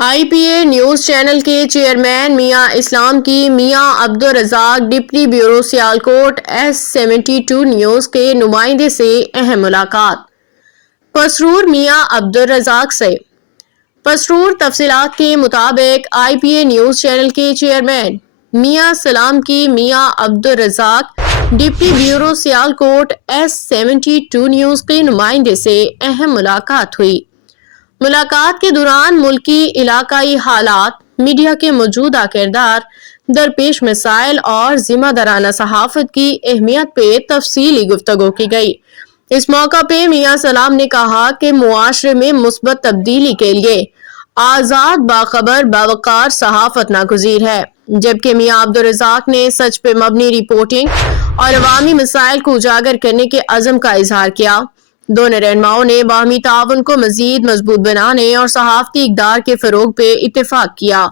I P a news channel کے chairman میاں اسلام کی میاں Abdul Razzaq deputy bureau Sialkot S72 news کے نمائندے سے اہم ملاقات۔ پسرور میاں عبدالرزاق سے پسرور تفصیلات کے مطابق آئی پی اے نیوز چینل کے چیئرمین میاں اسلام کی میاں Abdul Razzaq deputy bureau Sialkot S72 news کے نمائندے سے اہم ملاقات ہوئی۔ ملاقات کے دوران ملکی علاقائی حالات، میڈیا کے موجودہ کردار، درپیش مسائل اور ذمہ دارانہ صحافت کی اہمیت پہ تفصیلی گفتگو کی گئی۔ اس موقع پہ میاں اسلام نے کہا کہ معاشرے میں مثبت تبدیلی کے لیے آزاد، باخبر، باوقار صحافت ناگزیر ہے، جبکہ میاں عبدالرزاق نے سچ پہ مبنی رپورٹنگ اور عوامی مسائل کو اجاگر کرنے کے عزم کا اظہار کیا۔ دونوں رہنماؤں نے باہمی تعاون کو مزید مضبوط بنانے اور صحافتی اقدار کے فروغ پہ اتفاق کیا۔